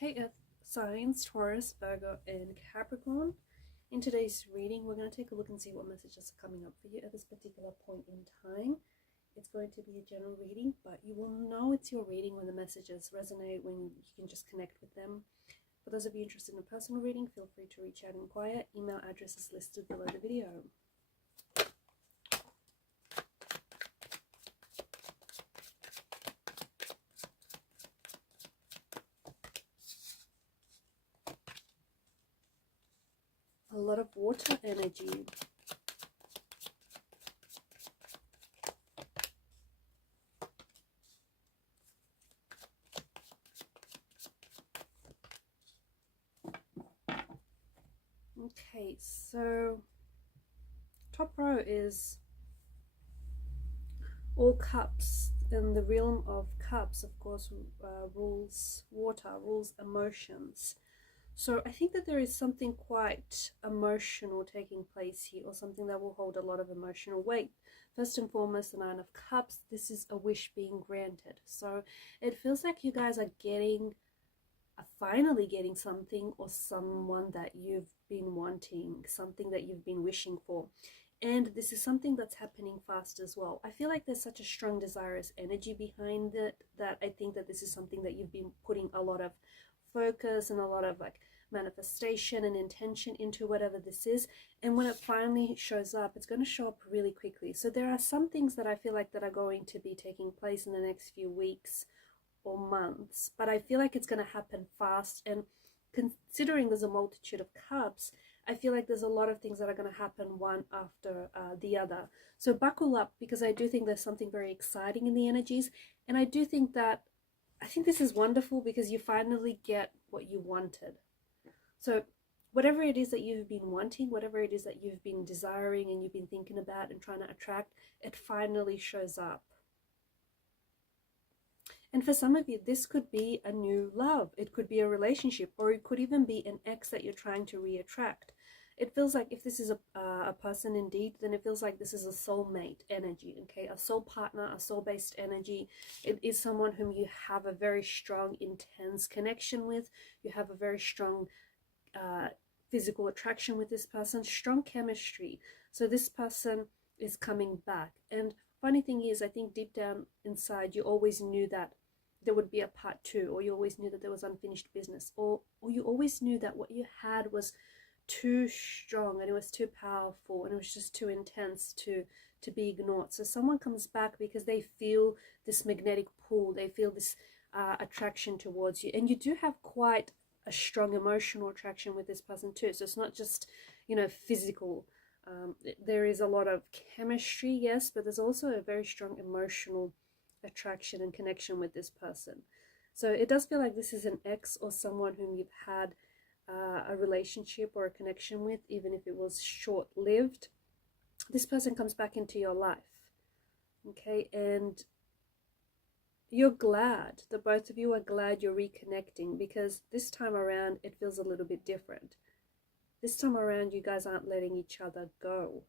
Hey Earth signs, Taurus, Virgo, and Capricorn. In today's reading, we're going to take a look and see what messages are coming up for you at this particular point in time. It's going to be a general reading, but you will know it's your reading when the messages resonate, when you can just connect with them. For those of you interested in a personal reading, feel free to reach out and inquire. Email address is listed below the video. A lot of water energy. Okay, so top row is all cups, and the realm of cups, of course, rules water, rules emotions. So I think that there is something quite emotional taking place here, or something that will hold a lot of emotional weight. First and foremost, the Nine of Cups. This is a wish being granted. So it feels like you guys are finally getting something or someone that you've been wanting, something that you've been wishing for. And this is something that's happening fast as well. I feel like there's such a strong desirous energy behind it that I think that this is something that you've been putting a lot of focus and a lot of manifestation and intention into, whatever this is. And when it finally shows up, it's going to show up really quickly. So there are some things that I feel like that are going to be taking place in the next few weeks or months, but I feel like it's going to happen fast. And considering there's a multitude of cups, I feel like there's a lot of things that are going to happen one after the other. So buckle up, because I do think there's something very exciting in the energies. And I do think that, I think this is wonderful because you finally get what you wanted. So whatever it is that you've been wanting, whatever it is that you've been desiring and you've been thinking about and trying to attract, it finally shows up. And for some of you, this could be a new love. It could be a relationship, or it could even be an ex that you're trying to re-attract. It feels like if this is a person indeed, then it feels like this is a soulmate energy, okay? A soul partner, a soul-based energy. It is someone whom you have a very strong, intense connection with. You have a very strong physical attraction with this person, strong chemistry. So this person is coming back. And funny thing is, I think deep down inside, you always knew that there would be a part two, or you always knew that there was unfinished business, or you always knew that what you had was too strong and it was too powerful and it was just too intense to be ignored. So someone comes back because they feel this magnetic pull, they feel this attraction towards you, and you do have quite a strong emotional attraction with this person too. So it's not just, physical. There is a lot of chemistry, yes, but there's also a very strong emotional attraction and connection with this person. So it does feel like this is an ex or someone whom you've had a relationship or a connection with, even if it was short-lived. This person comes back into your life, okay? And you're glad, the both of you are glad you're reconnecting, because this time around it feels a little bit different. This time around you guys aren't letting each other go.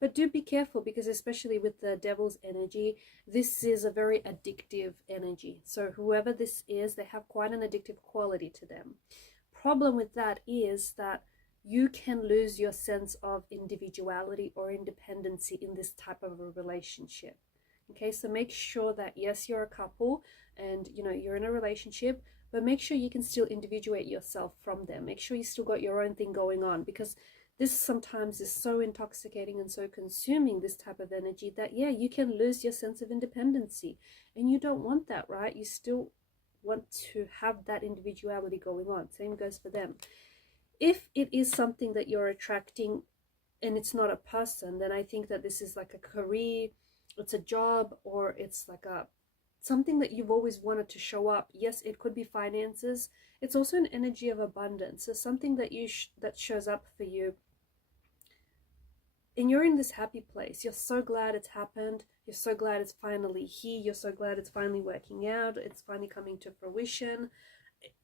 But do be careful, because especially with the devil's energy, this is a very addictive energy. So whoever this is, they have quite an addictive quality to them. Problem with that is that you can lose your sense of individuality or independency in this type of a relationship. Okay, so make sure that, yes, you're a couple and you're in a relationship, but make sure you can still individuate yourself from them. Make sure you still got your own thing going on, because this sometimes is so intoxicating and so consuming, this type of energy, that you can lose your sense of independency, and you don't want that, right? You still want to have that individuality going on. Same goes for them. If it is something that you're attracting and it's not a person, then I think that this is like a career, it's a job, or it's like something that you've always wanted to show up. Yes, it could be finances. It's also an energy of abundance. So something that that shows up for you, and you're in this happy place. You're so glad it's happened. You're so glad it's finally here. You're so glad it's finally working out. It's finally coming to fruition.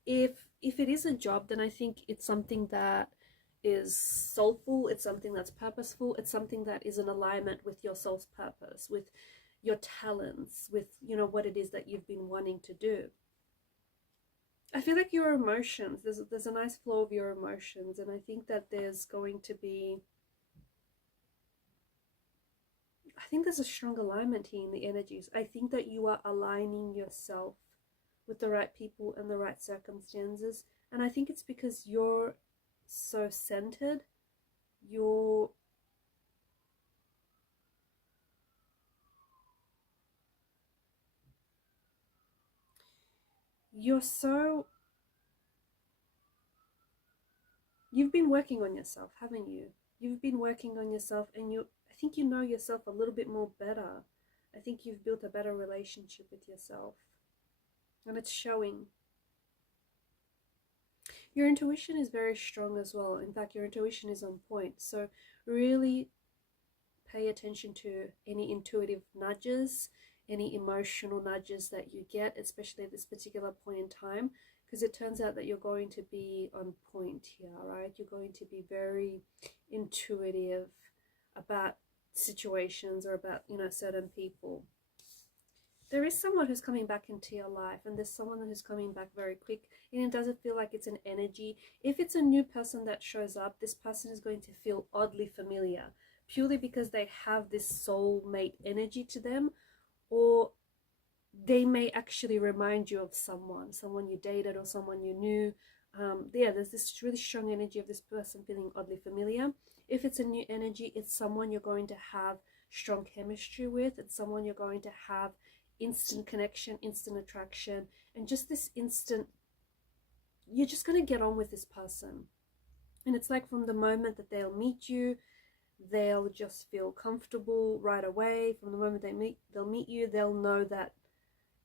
If it is a job, then I think it's something that is soulful. It's something that's purposeful. It's something that is in alignment with your soul's purpose, with your talents, with what it is that you've been wanting to do. I feel like your emotions, there's a nice flow of your emotions, and I think that there's going to be, I think there's a strong alignment here in the energies. I think that you are aligning yourself with the right people and the right circumstances, and I think it's because you're so centered. You're you're so you've been working on yourself, haven't you? You've been working on yourself, and I think you know yourself a little bit more better. I think you've built a better relationship with yourself, and it's showing. Your intuition is very strong as well. In fact, your intuition is on point. So really pay attention to any intuitive nudges, any emotional nudges that you get, especially at this particular point in time, because it turns out that you're going to be on point here, right? You're going to be very intuitive about situations or about, certain people. There is someone who's coming back into your life, and there's someone who's coming back very quick, and it doesn't feel like it's an energy. If it's a new person that shows up, this person is going to feel oddly familiar, purely because they have this soulmate energy to them, or they may actually remind you of someone you dated or someone you knew. Yeah, there's this really strong energy of this person feeling oddly familiar. If it's a new energy, it's someone you're going to have strong chemistry with. It's someone you're going to have instant connection, instant attraction, and just this instant, you're just going to get on with this person. And it's like from the moment that they'll meet you, they'll just feel comfortable right away. From the moment they'll meet you, they'll know that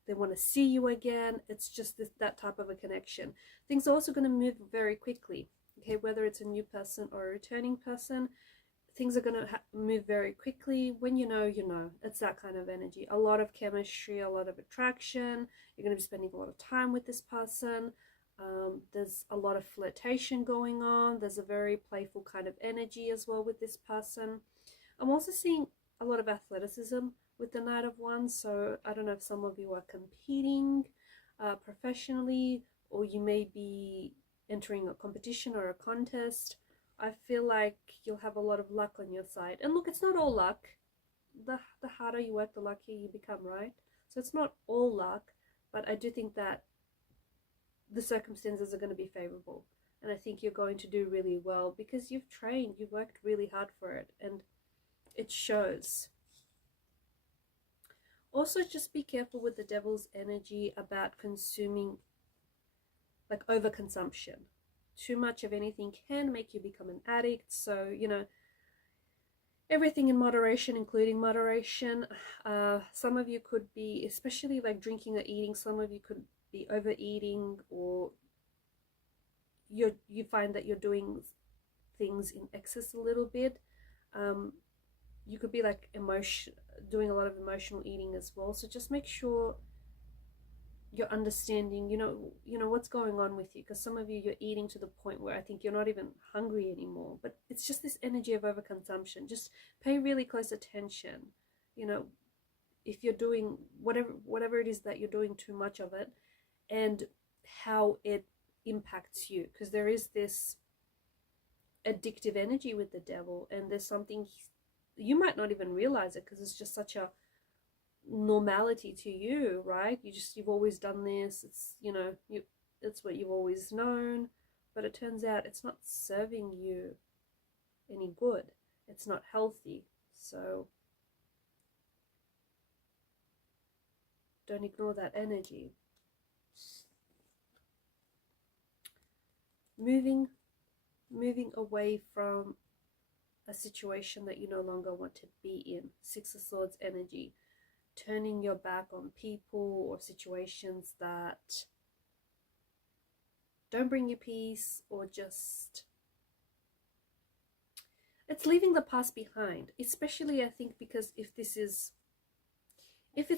they want to see you again. It's just that type of a connection. Things are also going to move very quickly. Okay, whether it's a new person or a returning person, things are going to move very quickly. When you know, you know. It's that kind of energy. A lot of chemistry, a lot of attraction. You're going to be spending a lot of time with this person. There's a lot of flirtation going on. There's a very playful kind of energy as well with this person. I'm also seeing a lot of athleticism with the Knight of Wands. So I don't know if some of you are competing professionally, or you may be entering a competition or a contest. I feel like you'll have a lot of luck on your side. And look, it's not all luck. The harder you work, the luckier you become, right? So it's not all luck, but I do think that the circumstances are going to be favorable. And I think you're going to do really well because you've trained, you've worked really hard for it, and it shows. Also, just be careful with the devil's energy about consuming, like overconsumption. Too much of anything can make you become an addict. So, everything in moderation, including moderation. Some of you could be, especially like drinking or eating, some of you could be overeating, or you find that you're doing things in excess a little bit. You could be like doing a lot of emotional eating as well. So just make sure you're understanding, what's going on with you, because some of you're eating to the point where I think you're not even hungry anymore, but it's just this energy of overconsumption. Just pay really close attention, if you're doing whatever it is that you're doing too much of it, and how it impacts you, because there is this addictive energy with the devil, and there's something you might not even realize it because it's just such a normality to you, right? You've always done this. It's it's what you've always known, but it turns out it's not serving you any good. It's not healthy. So don't ignore that energy. Moving away from a situation that you no longer want to be in. Six of Swords energy. Turning your back on people or situations that don't bring you peace, or just, it's leaving the past behind. Especially, I think, because if it's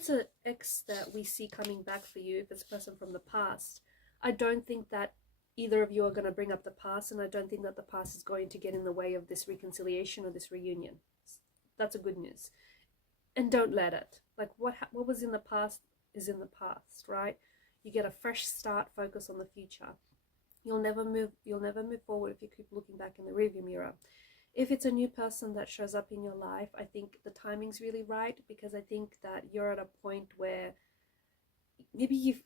an ex that we see coming back for you, if it's a person from the past, I don't think that either of you are going to bring up the past, and I don't think that the past is going to get in the way of this reconciliation or this reunion. That's a good news. And don't let it. Like what was in the past is in the past, right? You get a fresh start, focus on the future. You'll never move forward if you keep looking back in the rearview mirror. If it's a new person that shows up in your life, I think the timing's really right, because I think that you're at a point where maybe you've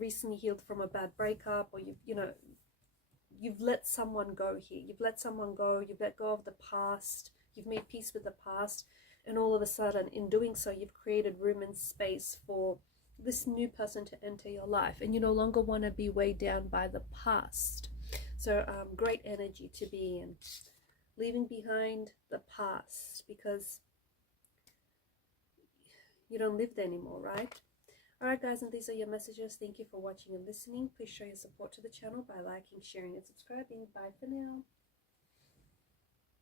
recently healed from a bad breakup, or you've let someone go here. You've let someone go, you've let go of the past, you've made peace with the past, and all of a sudden, in doing so, you've created room and space for this new person to enter your life, and you no longer want to be weighed down by the past. So great energy to be in, leaving behind the past, because you don't live there anymore, right? Alright guys, and these are your messages. Thank you for watching and listening. Please show your support to the channel by liking, sharing, and subscribing. Bye for now.